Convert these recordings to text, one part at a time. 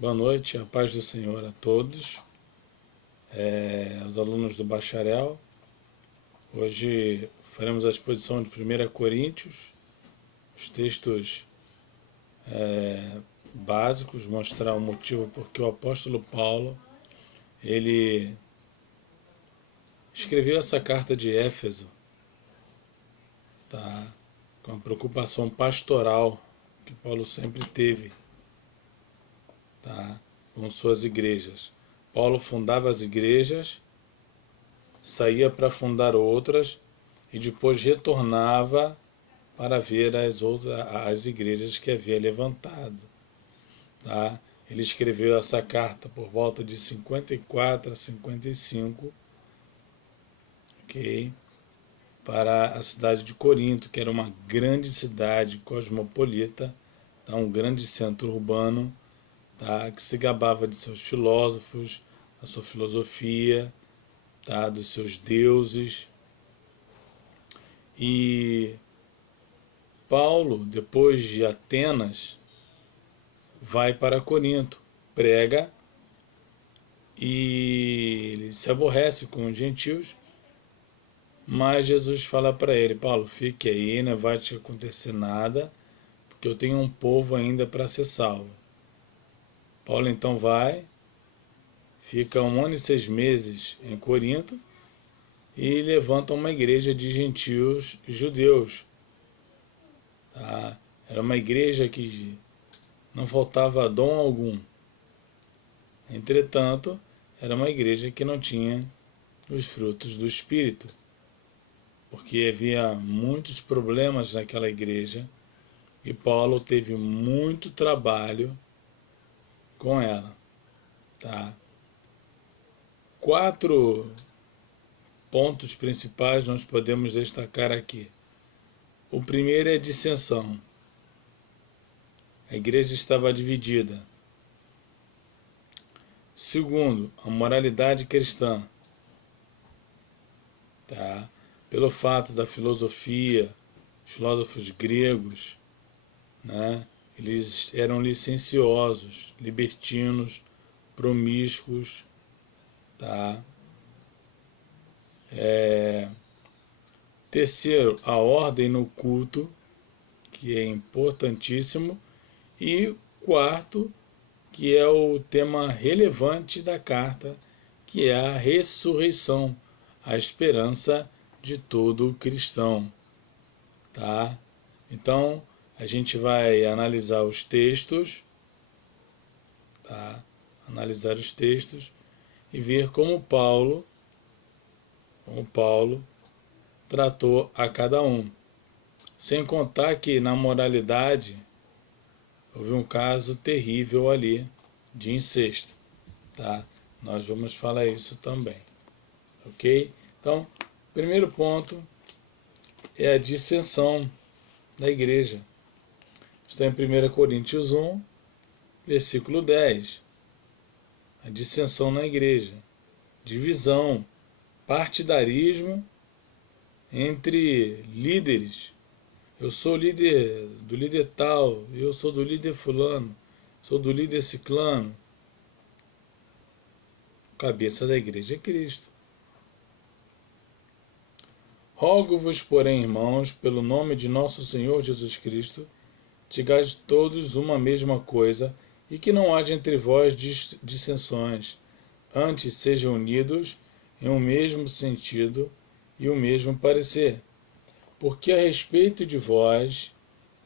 Boa noite, a paz do Senhor a todos, aos alunos do bacharel. Hoje faremos a exposição de 1 Coríntios, os textos básicos, mostrar o motivo porque o apóstolo Paulo ele escreveu essa carta de Éfeso, tá? Com a preocupação pastoral que Paulo sempre teve, tá? Com suas igrejas. Paulo fundava as igrejas, saía para fundar outras e depois retornava para ver as igrejas que havia levantado. Tá? Ele escreveu essa carta por volta de 54 a 55, okay? Para a cidade de Corinto, que era uma grande cidade cosmopolita, tá? Um grande centro urbano, tá? Que se gabava de seus filósofos, da sua filosofia, tá? Dos seus deuses. E Paulo, depois de Atenas, vai para Corinto, prega, e ele se aborrece com os gentios, mas Jesus fala para ele: Paulo, fique aí, não vai te acontecer nada, porque eu tenho um povo ainda para ser salvo. Paulo então vai, fica 1 ano e 6 meses em Corinto e levanta uma igreja de gentios e judeus. Tá? Era uma igreja que não faltava dom algum. Entretanto, era uma igreja que não tinha os frutos do Espírito, porque havia muitos problemas naquela igreja e Paulo teve muito trabalho com ela. Tá? 4 pontos principais nós podemos destacar aqui. O primeiro é a dissensão. A igreja estava dividida. Segundo, a moralidade cristã. Tá? Pelo fato da filosofia, os filósofos gregos, né? Eles eram licenciosos, libertinos, promíscuos. Tá? Terceiro, a ordem no culto, que é importantíssimo. E quarto, que é o tema relevante da carta, que é a ressurreição, a esperança de todo cristão. Tá? Então, a gente vai analisar os textos, tá? Analisar os textos e ver como Paulo tratou a cada um. Sem contar que na moralidade houve um caso terrível ali de incesto. Tá? Nós vamos falar isso também. Ok? Então, primeiro ponto é a dissensão da igreja. Está em 1 Coríntios 1, versículo 10. A dissensão na igreja. Divisão, partidarismo entre líderes. Eu sou líder do líder tal, eu sou do líder fulano, sou do líder ciclano. Cabeça da igreja é Cristo. Rogo-vos, porém, irmãos, pelo nome de nosso Senhor Jesus Cristo, digais todos uma mesma coisa, e que não haja entre vós dissensões, antes sejam unidos em um mesmo sentido e o mesmo parecer. Porque a respeito de vós,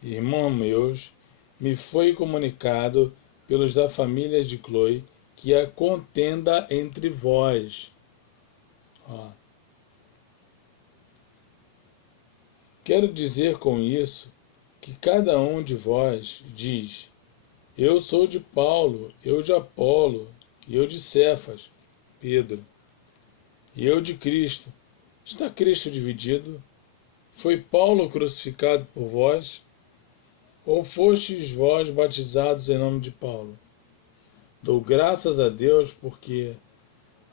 irmãos meus, me foi comunicado pelos da família de Cloe que há contenda entre vós. Quero dizer com isso que cada um de vós diz: eu sou de Paulo, eu de Apolo, eu de Cefas, Pedro, e eu de Cristo. Está Cristo dividido? Foi Paulo crucificado por vós? Ou fostes vós batizados em nome de Paulo? Dou graças a Deus porque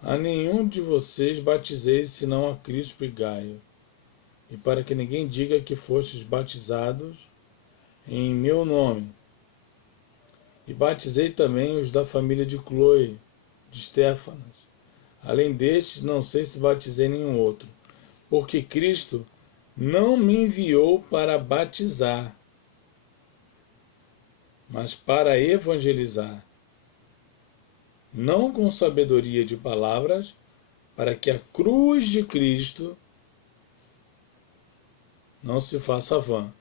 a nenhum de vocês batizei senão a Crispo e Gaio, e para que ninguém diga que fostes batizados em meu nome. E batizei também os da família de Cloe, de Stefanas. Além destes, não sei se batizei nenhum outro, porque Cristo não me enviou para batizar, mas para evangelizar, não com sabedoria de palavras, para que a cruz de Cristo não se faça vã.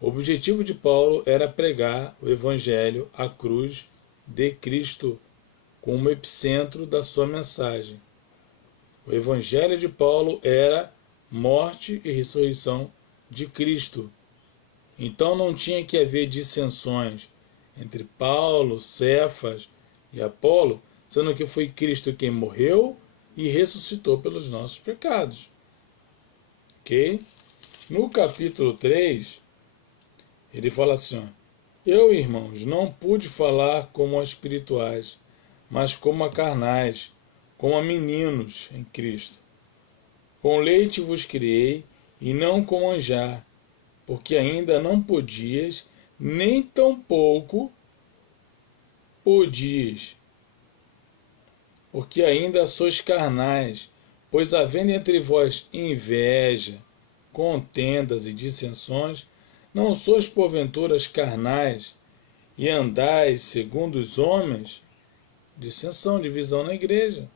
O objetivo de Paulo era pregar o Evangelho, a cruz de Cristo, como epicentro da sua mensagem. O Evangelho de Paulo era morte e ressurreição de Cristo. Então não tinha que haver dissensões entre Paulo, Cefas e Apolo, sendo que foi Cristo quem morreu e ressuscitou pelos nossos pecados. Ok? No capítulo 3, ele fala assim, ó, eu, irmãos, não pude falar como a espirituais, mas como a carnais, como a meninos em Cristo. Com leite vos criei, e não com manjar, porque ainda não podias, nem tampouco podias, porque ainda sois carnais, pois havendo entre vós inveja, contendas e dissensões, não sois porventura carnais, e andais segundo os homens? Dissensão, divisão na igreja.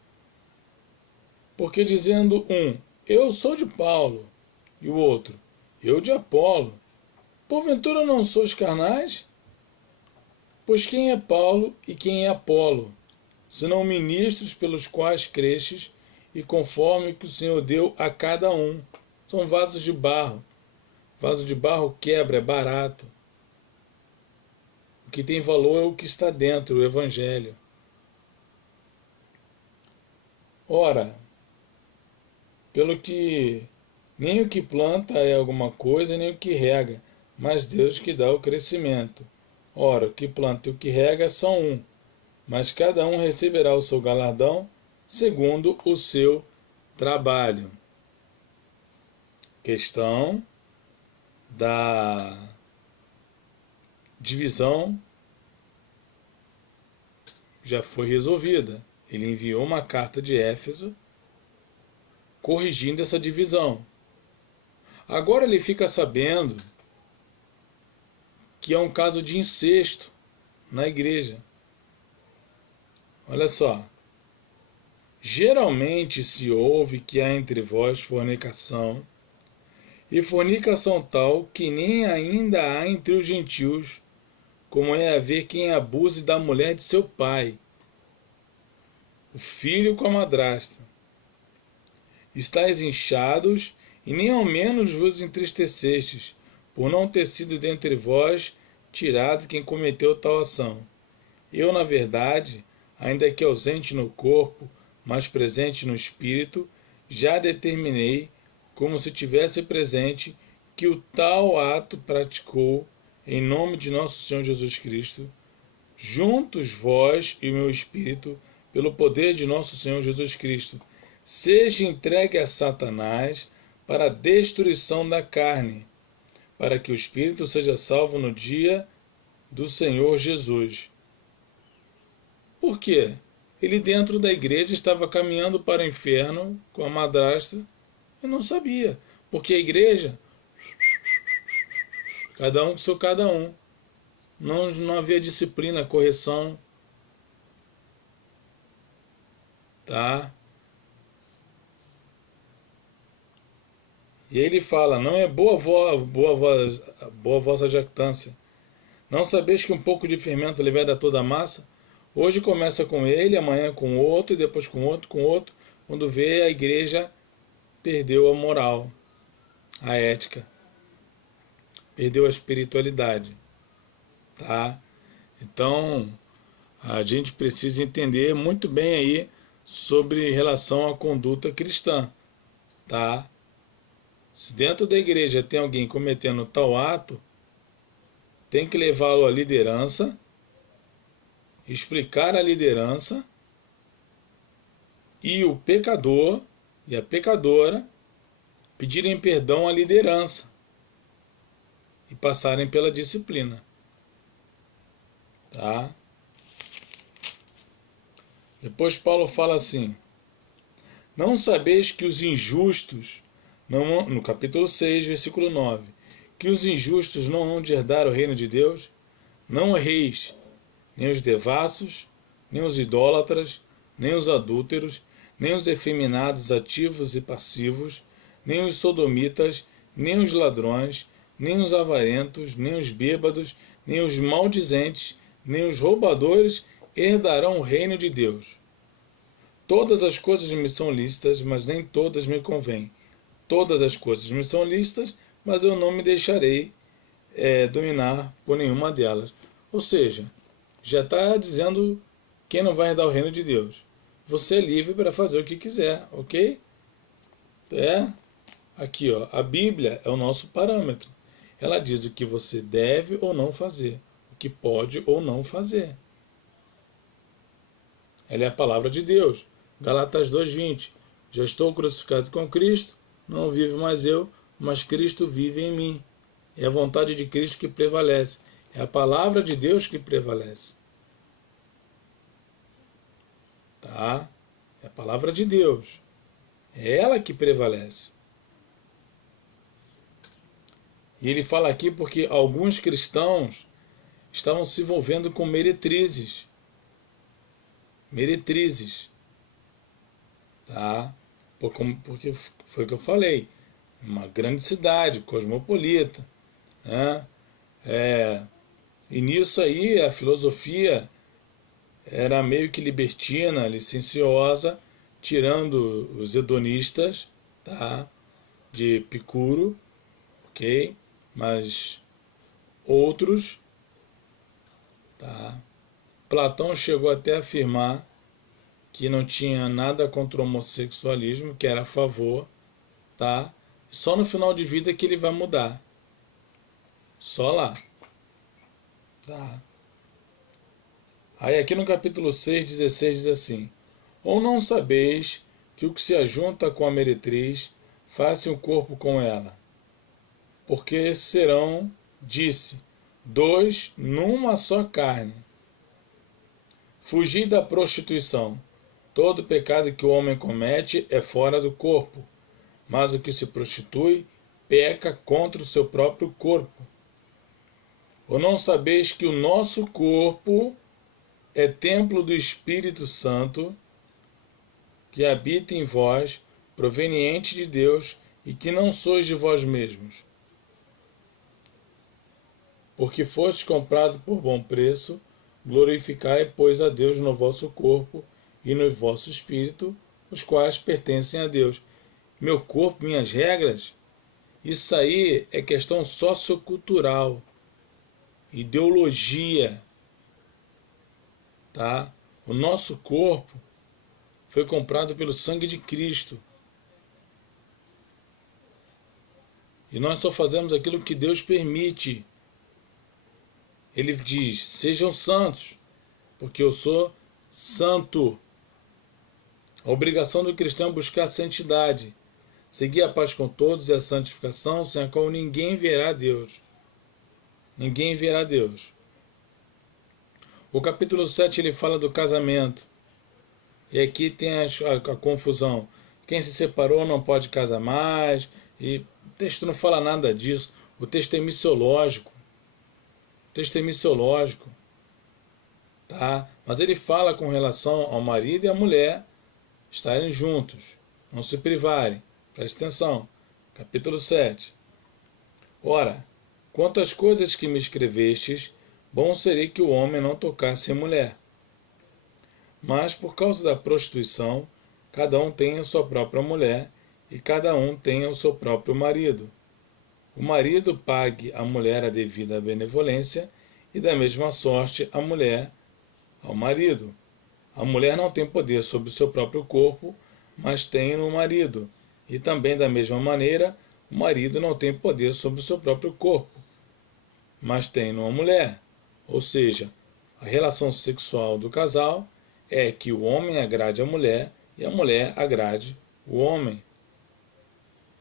Porque dizendo um, eu sou de Paulo, e o outro, eu de Apolo, porventura não sois carnais? Pois quem é Paulo e quem é Apolo, senão ministros pelos quais crestes, e conforme que o Senhor deu a cada um? São vasos de barro. Vaso de barro quebra, é barato. O que tem valor é o que está dentro, o Evangelho. Ora, pelo que nem o que planta é alguma coisa, nem o que rega, mas Deus que dá o crescimento. Ora, o que planta e o que rega são um, mas cada um receberá o seu galardão segundo o seu trabalho. Questão da divisão já foi resolvida. Ele enviou uma carta de Éfeso corrigindo essa divisão. Agora ele fica sabendo que é um caso de incesto na igreja. Olha só. Geralmente se ouve que há entre vós fornicação, e fornicação tal que nem ainda há entre os gentios, como é haver quem abuse da mulher de seu pai, o filho com a madrasta. Estais inchados, e nem ao menos vos entristecestes, por não ter sido dentre vós tirado quem cometeu tal ação. Eu, na verdade, ainda que ausente no corpo, mas presente no espírito, já determinei, como se tivesse presente, que o tal ato praticou em nome de nosso Senhor Jesus Cristo, juntos vós e o meu espírito, pelo poder de nosso Senhor Jesus Cristo, seja entregue a Satanás para a destruição da carne, para que o espírito seja salvo no dia do Senhor Jesus. Por quê? Ele dentro da igreja estava caminhando para o inferno com a madrasta e não sabia, porque a igreja, cada um com seu cada um, não havia disciplina, correção, tá? E aí ele fala, não é boa vossa jactância. Não sabeis que um pouco de fermento leveda toda a massa? Hoje começa com ele, amanhã com outro, e depois com outro. Quando vê, a igreja perdeu a moral, a ética, perdeu a espiritualidade, tá? Então, a gente precisa entender muito bem aí sobre relação à conduta cristã, tá? Se dentro da igreja tem alguém cometendo tal ato, tem que levá-lo à liderança, explicar a liderança, e o pecador e a pecadora pedirem perdão à liderança e passarem pela disciplina. Tá? Depois Paulo fala assim: não sabeis que os injustos, no capítulo 6, versículo 9, que os injustos não hão de herdar o reino de Deus? Não erreis, nem os devassos, nem os idólatras, nem os adúlteros, nem os efeminados ativos e passivos, nem os sodomitas, nem os ladrões, nem os avarentos, nem os bêbados, nem os maldizentes, nem os roubadores herdarão o reino de Deus. Todas as coisas me são lícitas, mas nem todas me convêm. Todas as coisas me são lícitas, mas eu não me deixarei dominar por nenhuma delas. Ou seja, já está dizendo quem não vai herdar o reino de Deus. Você é livre para fazer o que quiser, ok? Aqui, ó, a Bíblia é o nosso parâmetro. Ela diz o que você deve ou não fazer, o que pode ou não fazer. Ela é a palavra de Deus. Galatas 2:20. Já estou crucificado com Cristo, não vivo mais eu, mas Cristo vive em mim. É a vontade de Cristo que prevalece. É a palavra de Deus que prevalece. Tá? É a palavra de Deus. É ela que prevalece. E ele fala aqui porque alguns cristãos estavam se envolvendo com meretrizes. Meretrizes. Tá? Porque foi o que eu falei. Uma grande cidade, cosmopolita. Né? E nisso aí a filosofia era meio que libertina, licenciosa, tirando os hedonistas, tá? De Epicuro, ok? Mas outros, tá? Platão chegou até a afirmar que não tinha nada contra o homossexualismo, que era a favor, tá? Só no final de vida que ele vai mudar. Só lá. Tá? Aí aqui no capítulo 6:16 diz assim: ou não sabeis que o que se ajunta com a meretriz faz-se um corpo com ela? Porque serão, disse, dois numa só carne. Fugi da prostituição. Todo pecado que o homem comete é fora do corpo, mas o que se prostitui peca contra o seu próprio corpo. Ou não sabeis que o nosso corpo é templo do Espírito Santo, que habita em vós, proveniente de Deus, e que não sois de vós mesmos? Porque fostes comprado por bom preço, glorificai, pois, a Deus no vosso corpo e no vosso espírito, os quais pertencem a Deus. Meu corpo, minhas regras, isso aí é questão sociocultural, ideologia, tá? O nosso corpo foi comprado pelo sangue de Cristo. E nós só fazemos aquilo que Deus permite. Ele diz: sejam santos, porque eu sou santo. A obrigação do cristão é buscar a santidade, seguir a paz com todos e a santificação, sem a qual ninguém verá Deus. Ninguém verá Deus. O capítulo 7 ele fala do casamento. E aqui tem a confusão. Quem se separou não pode casar mais. E o texto não fala nada disso. O texto é missiológico. O texto é missiológico. Tá? Mas ele fala com relação ao marido e à mulher estarem juntos. Não se privarem. Preste atenção. Capítulo 7. Ora, quanto às coisas que me escrevestes, bom seria que o homem não tocasse a mulher. Mas, por causa da prostituição, cada um tem a sua própria mulher e cada um tem o seu próprio marido. O marido pague à mulher a devida benevolência e, da mesma sorte, a mulher ao marido. A mulher não tem poder sobre o seu próprio corpo, mas tem no marido. E também, da mesma maneira, o marido não tem poder sobre o seu próprio corpo, mas tem numa mulher. Ou seja, a relação sexual do casal é que o homem agrade a mulher e a mulher agrade o homem.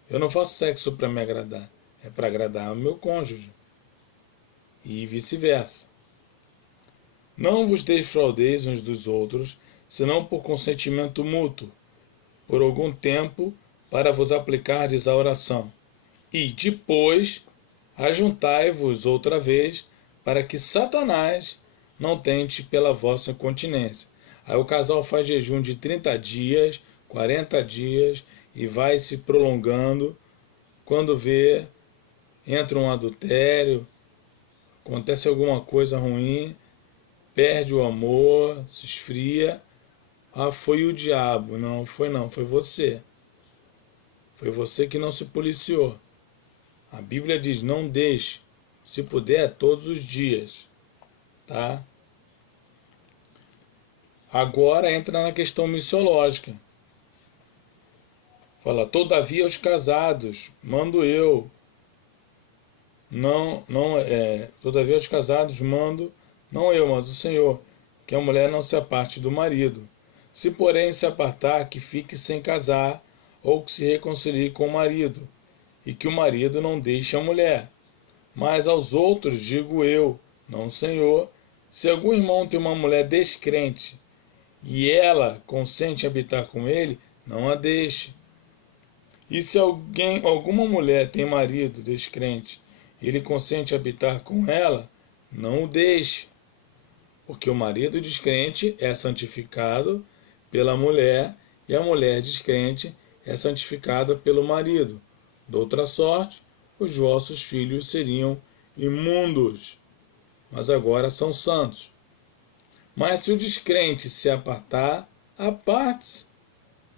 Eu não faço sexo para me agradar, é para agradar o meu cônjuge. E vice-versa. Não vos defraudeis uns dos outros, senão por consentimento mútuo, por algum tempo, para vos aplicardes à oração. E depois ajuntai-vos outra vez, para que Satanás não tente pela vossa incontinência. Aí o casal faz jejum de 30 dias, 40 dias, e vai se prolongando. Quando vê, entra um adultério, acontece alguma coisa ruim, perde o amor, se esfria. Ah, foi o diabo. Não, foi você. Foi você que não se policiou. A Bíblia diz, não deixe, se puder, todos os dias. Tá? Agora entra na questão missiológica. Fala, todavia os casados, mando eu. Todavia os casados mando, não eu, mas o Senhor, que a mulher não se aparte do marido. Se porém se apartar, que fique sem casar, ou que se reconcilie com o marido, e que o marido não deixe a mulher. Mas aos outros digo eu, não o Senhor, se algum irmão tem uma mulher descrente, e ela consente em habitar com ele, não a deixe. E se alguma mulher tem marido descrente, e ele consente em habitar com ela, não o deixe. Porque o marido descrente é santificado pela mulher, e a mulher descrente é santificada pelo marido. De outra sorte, os vossos filhos seriam imundos, mas agora são santos. Mas se o descrente se apartar, aparte-se,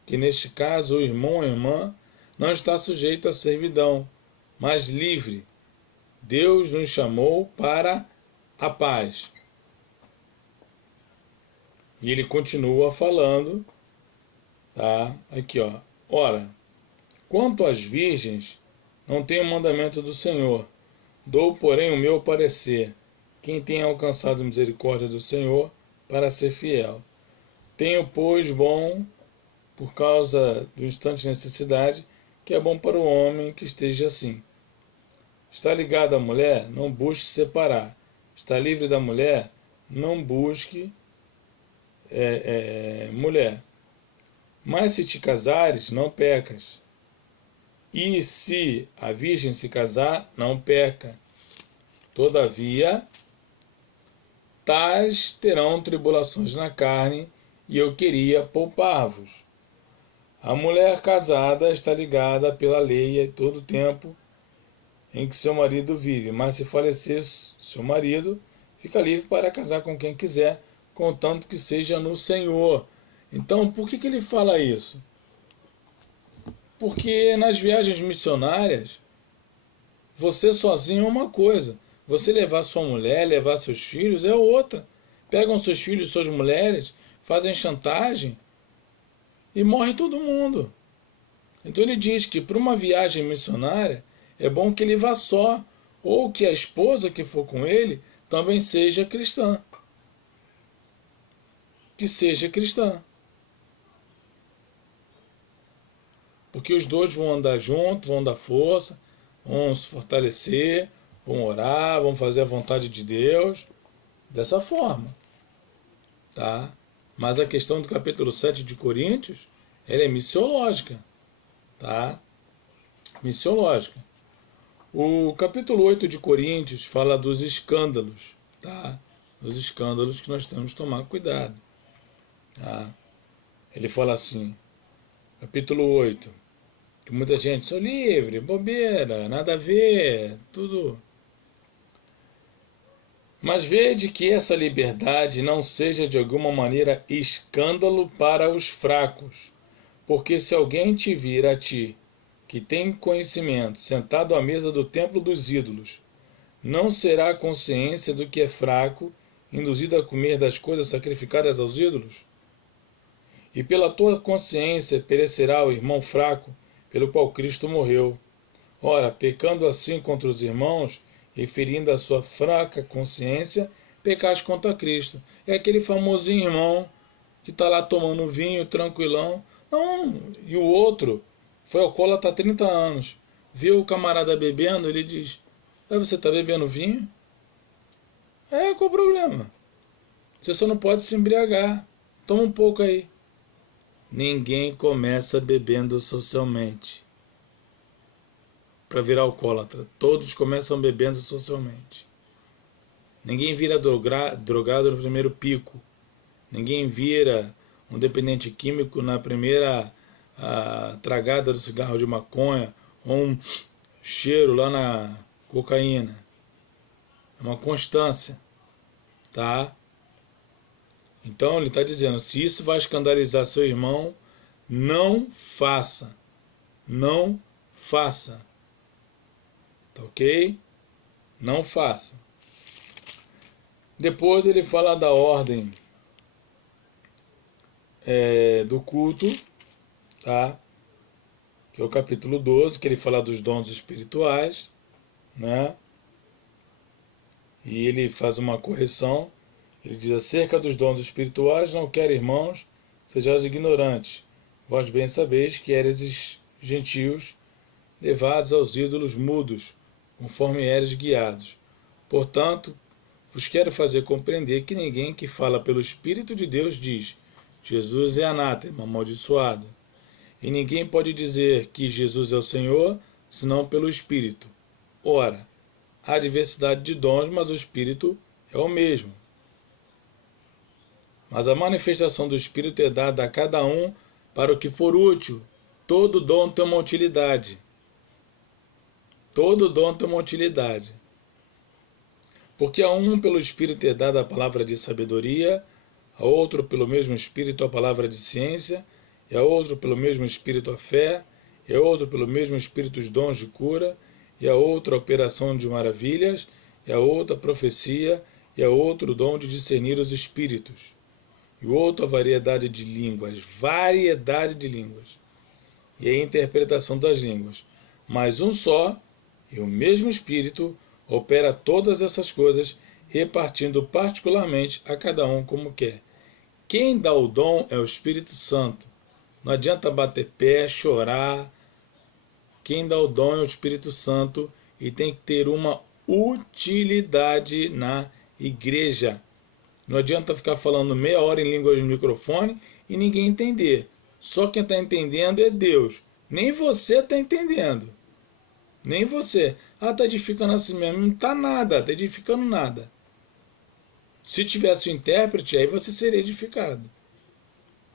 que neste caso o irmão ou a irmã não está sujeito à servidão, mas livre. Deus nos chamou para a paz. E ele continua falando, tá? Aqui, ó. Ora, quanto às virgens, não tenho mandamento do Senhor. Dou, porém, o meu parecer. Quem tem alcançado misericórdia do Senhor para ser fiel. Tenho, pois, bom, por causa do instante de necessidade, que é bom para o homem que esteja assim. Está ligado à mulher? Não busque separar. Está livre da mulher? Não busque mulher. Mas se te casares, não pecas. E se a virgem se casar, não peca. Todavia, tais terão tribulações na carne, e eu queria poupar-vos. A mulher casada está ligada pela lei em todo o tempo em que seu marido vive, mas se falecer seu marido, fica livre para casar com quem quiser, contanto que seja no Senhor. Então, por que ele fala isso? Porque nas viagens missionárias, você sozinho é uma coisa, você levar sua mulher, levar seus filhos é outra. Pegam seus filhos e suas mulheres, fazem chantagem e morre todo mundo. Então ele diz que para uma viagem missionária é bom que ele vá só, ou que a esposa que for com ele também seja cristã. Que seja cristã. Porque os dois vão andar juntos, vão dar força, vão se fortalecer, vão orar, vão fazer a vontade de Deus, dessa forma. Tá? Mas a questão do capítulo 7 de Coríntios, ela é missiológica. Tá? Missiológica. O capítulo 8 de Coríntios fala dos escândalos. Tá? Os escândalos que nós temos que tomar cuidado. Tá? Ele fala assim, capítulo 8, que muita gente, sou livre, bobeira, nada a ver, tudo. Mas vede que essa liberdade não seja de alguma maneira escândalo para os fracos, porque se alguém te vir a ti, que tem conhecimento, sentado à mesa do templo dos ídolos, não será a consciência do que é fraco, induzido a comer das coisas sacrificadas aos ídolos? E pela tua consciência perecerá o irmão fraco, pelo qual Cristo morreu. Ora, pecando assim contra os irmãos, e ferindo a sua fraca consciência, pecaste contra Cristo. É aquele famosinho irmão que está lá tomando vinho, tranquilão. Não, e o outro foi alcoólatra há 30 anos. Viu o camarada bebendo, ele diz, você está bebendo vinho? Qual o problema? Você só não pode se embriagar. Toma um pouco aí. Ninguém começa bebendo socialmente para virar alcoólatra. Todos começam bebendo socialmente. Ninguém vira drogado no primeiro pico. Ninguém vira um dependente químico na primeira tragada do cigarro de maconha ou um cheiro lá na cocaína. É uma constância, tá? Então ele está dizendo, se isso vai escandalizar seu irmão, não faça. Não faça. Tá ok? Não faça. Depois ele fala da ordem do culto, tá? Que é o capítulo 12, que ele fala dos dons espirituais, né? E ele faz uma correção. Ele diz, acerca dos dons espirituais, não quero, irmãos, sejais ignorantes. Vós bem sabeis que éreis gentios, levados aos ídolos mudos, conforme éreis guiados. Portanto, vos quero fazer compreender que ninguém que fala pelo Espírito de Deus diz, Jesus é anátema, amaldiçoado. E ninguém pode dizer que Jesus é o Senhor, senão pelo Espírito. Ora, há diversidade de dons, mas o Espírito é o mesmo. Mas a manifestação do Espírito é dada a cada um para o que for útil. Todo dom tem uma utilidade. Todo dom tem uma utilidade. Porque a um pelo Espírito é dada a palavra de sabedoria, a outro pelo mesmo Espírito a palavra de ciência, e a outro pelo mesmo Espírito a fé, e a outro pelo mesmo Espírito os dons de cura, e a outra a operação de maravilhas, e a outra a profecia, e a outro o dom de discernir os espíritos. E o outro a variedade de línguas, e a interpretação das línguas. Mas um só, e o mesmo Espírito, opera todas essas coisas, repartindo particularmente a cada um como quer. Quem dá o dom é o Espírito Santo. Não adianta bater pé, chorar. Quem dá o dom é o Espírito Santo e tem que ter uma utilidade na igreja. Não adianta ficar falando meia hora em línguas de microfone e ninguém entender. Só quem está entendendo é Deus. Nem você está entendendo. Nem você. Está edificando assim mesmo. Não está nada, está edificando nada. Se tivesse o intérprete, aí você seria edificado.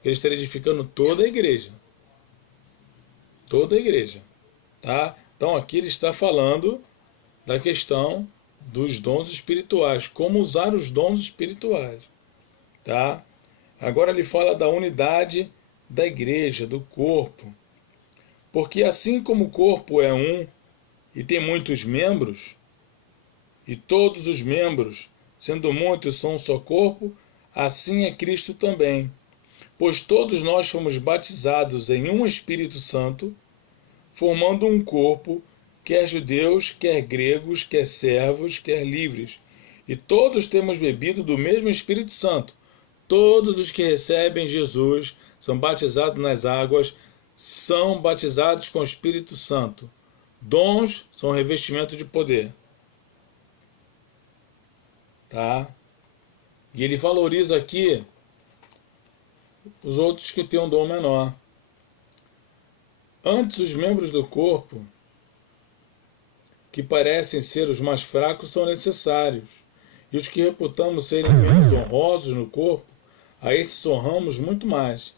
Ele estaria edificando toda a igreja. Toda a igreja. Tá? Então aqui ele está falando da questão dos dons espirituais, como usar os dons espirituais, tá? Agora ele fala da unidade da igreja, do corpo, porque assim como o corpo é um e tem muitos membros, e todos os membros, sendo muitos, são um só corpo, assim é Cristo também, pois todos nós fomos batizados em um Espírito Santo, formando um corpo, quer judeus, quer gregos, quer servos, quer livres. E todos temos bebido do mesmo Espírito Santo. Todos os que recebem Jesus são batizados nas águas, são batizados com o Espírito Santo. Dons são revestimento de poder. Tá? E ele valoriza aqui os outros que têm um dom menor. Antes, os membros do corpo que parecem ser os mais fracos são necessários, e os que reputamos serem menos honrosos no corpo, a esses honramos muito mais.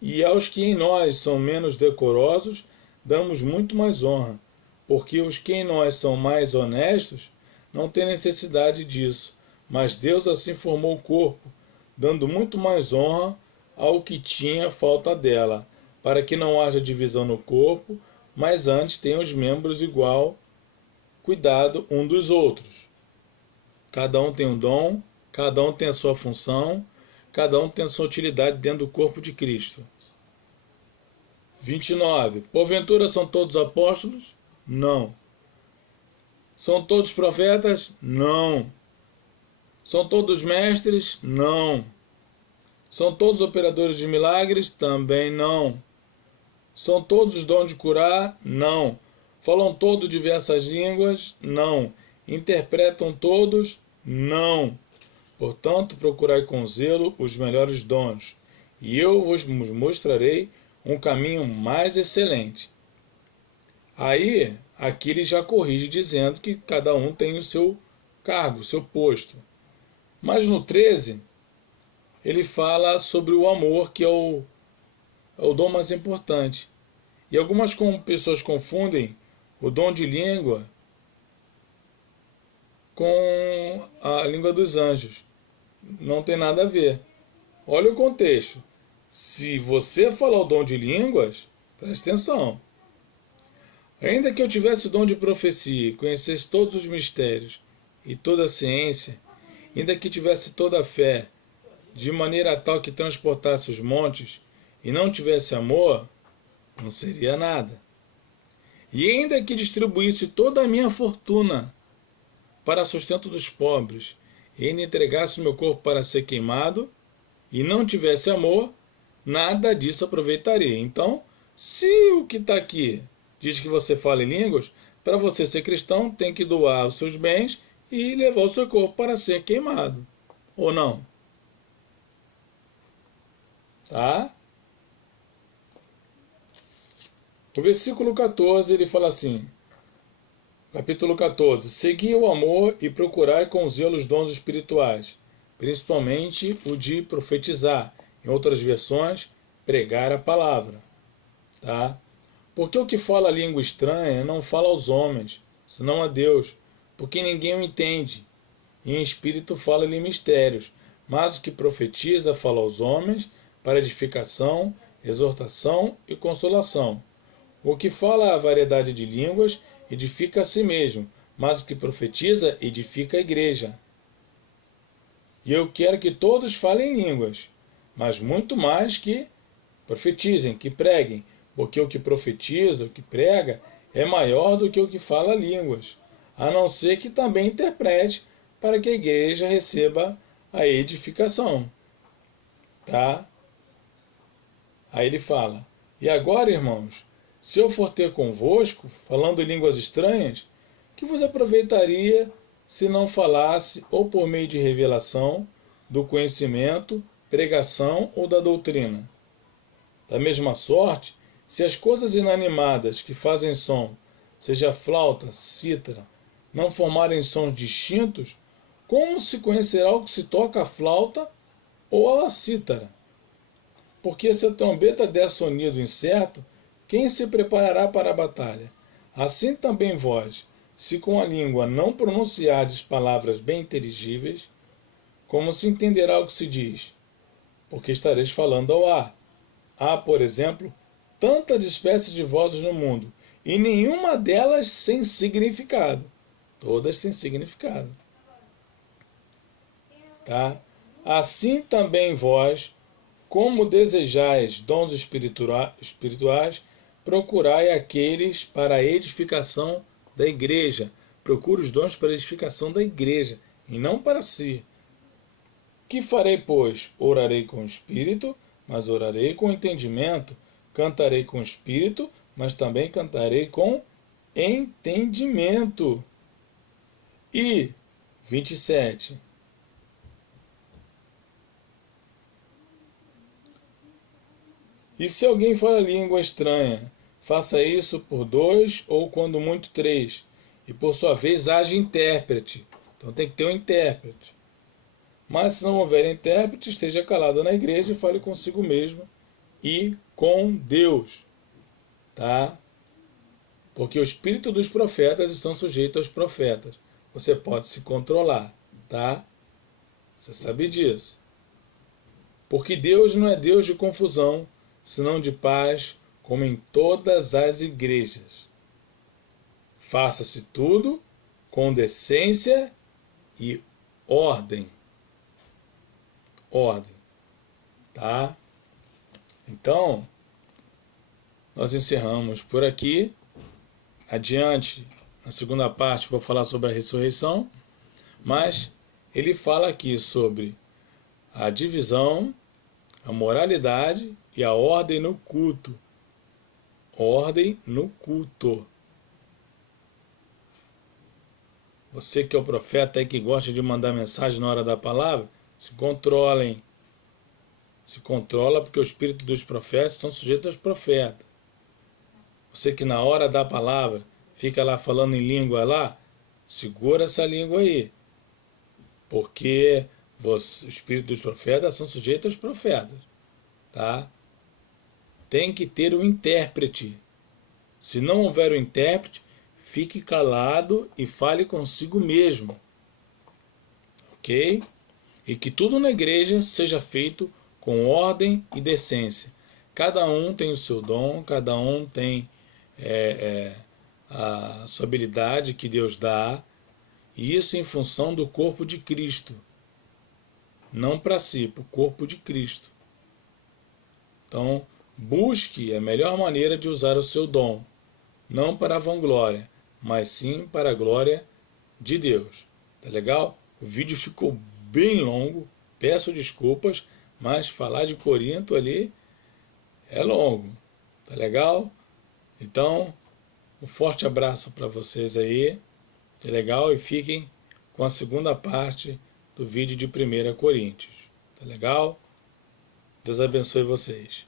E aos que em nós são menos decorosos, damos muito mais honra, porque os que em nós são mais honestos não têm necessidade disso, mas Deus assim formou o corpo, dando muito mais honra ao que tinha falta dela, para que não haja divisão no corpo, mas antes tenham os membros igual cuidado um dos outros. Cada um tem um dom, cada um tem a sua função, cada um tem a sua utilidade dentro do corpo de Cristo. 29. Porventura são todos apóstolos? Não. São todos profetas? Não. São todos mestres? Não. São todos operadores de milagres? Também não. São todos os dons de curar? Não. Falam todos diversas línguas? Não. Interpretam todos? Não. Portanto, procurai com zelo os melhores dons, e eu vos mostrarei um caminho mais excelente. Aí, aqui ele já corrige dizendo que cada um tem o seu cargo, o seu posto. Mas no 13, ele fala sobre o amor, que é o dom mais importante. E algumas pessoas confundem o dom de língua com a língua dos anjos. Não tem nada a ver. Olha o contexto. Se você falar o dom de línguas, preste atenção. Ainda que eu tivesse dom de profecia, conhecesse todos os mistérios e toda a ciência, ainda que tivesse toda a fé, de maneira tal que transportasse os montes, e não tivesse amor, não seria nada. E ainda que distribuísse toda a minha fortuna para sustento dos pobres, e ainda entregasse o meu corpo para ser queimado, e não tivesse amor, nada disso aproveitaria. Então, se o que está aqui diz que você fala em línguas, para você ser cristão tem que doar os seus bens e levar o seu corpo para ser queimado. Ou não? Tá? O versículo 14 ele fala assim, capítulo 14: Segui o amor e procurai com zelo os dons espirituais, principalmente o de profetizar. Em outras versões, pregar a palavra. Tá? Porque o que fala língua estranha não fala aos homens, senão a Deus, porque ninguém o entende. E em espírito fala-lhe mistérios, mas o que profetiza fala aos homens para edificação, exortação e consolação. O que fala a variedade de línguas edifica a si mesmo, mas o que profetiza edifica a igreja. E eu quero que todos falem línguas, mas muito mais que profetizem, que preguem, porque o que profetiza, o que prega, é maior do que o que fala línguas, a não ser que também interprete para que a igreja receba a edificação. Tá? Aí ele fala, e agora, irmãos, se eu for ter convosco, falando em línguas estranhas, que vos aproveitaria se não falasse ou por meio de revelação, do conhecimento, pregação ou da doutrina? Da mesma sorte, se as coisas inanimadas que fazem som, seja flauta, cítara, não formarem sons distintos, como se conhecerá o que se toca a flauta ou a cítara? Porque se a trombeta der sonido incerto, quem se preparará para a batalha? Assim também vós, se com a língua não pronunciardes palavras bem inteligíveis, como se entenderá o que se diz? Porque estareis falando ao ar. Há, por exemplo, tantas espécies de vozes no mundo, e nenhuma delas sem significado. Todas sem significado. Tá? Assim também vós, como desejais dons espirituais, procurai aqueles para a edificação da igreja. Procure os dons para a edificação da igreja, e não para si. Que farei, pois? Orarei com o espírito, mas orarei com entendimento. Cantarei com o espírito, mas também cantarei com entendimento. E 27. E se alguém fala língua estranha, faça isso por 2 ou, quando muito, 3. E por sua vez haja intérprete. Então tem que ter um intérprete. Mas se não houver intérprete, esteja calado na igreja e fale consigo mesmo e com Deus. Tá? Porque o espírito dos profetas estão sujeitos aos profetas. Você pode se controlar. Tá? Você sabe disso. Porque Deus não é Deus de confusão, senão de paz, como em todas as igrejas. Faça-se tudo com decência e ordem. Ordem. Tá? Então, nós encerramos por aqui. Adiante, na segunda parte, vou falar sobre a ressurreição, mas ele fala aqui sobre a divisão, a moralidade e a ordem no culto. Ordem no culto. Você que é o profeta aí que gosta de mandar mensagem na hora da palavra, se controlem. Se controla porque o espírito dos profetas são sujeitos aos profetas. Você que na hora da palavra fica lá falando em língua lá, segura essa língua aí. Porque o espírito dos profetas são sujeitos aos profetas. Tá? Tem que ter um intérprete. Se não houver um intérprete, fique calado e fale consigo mesmo. Ok? E que tudo na igreja seja feito com ordem e decência. Cada um tem o seu dom, cada um tem a sua habilidade que Deus dá, e isso em função do corpo de Cristo. Não para si, para o corpo de Cristo. Então, busque a melhor maneira de usar o seu dom, não para a vanglória, mas sim para a glória de Deus. Tá legal? O vídeo ficou bem longo, peço desculpas, mas falar de Corinto ali é longo. Tá legal? Então, um forte abraço para vocês aí. Tá legal? E fiquem com a segunda parte do vídeo de 1 Coríntios. Tá legal? Deus abençoe vocês.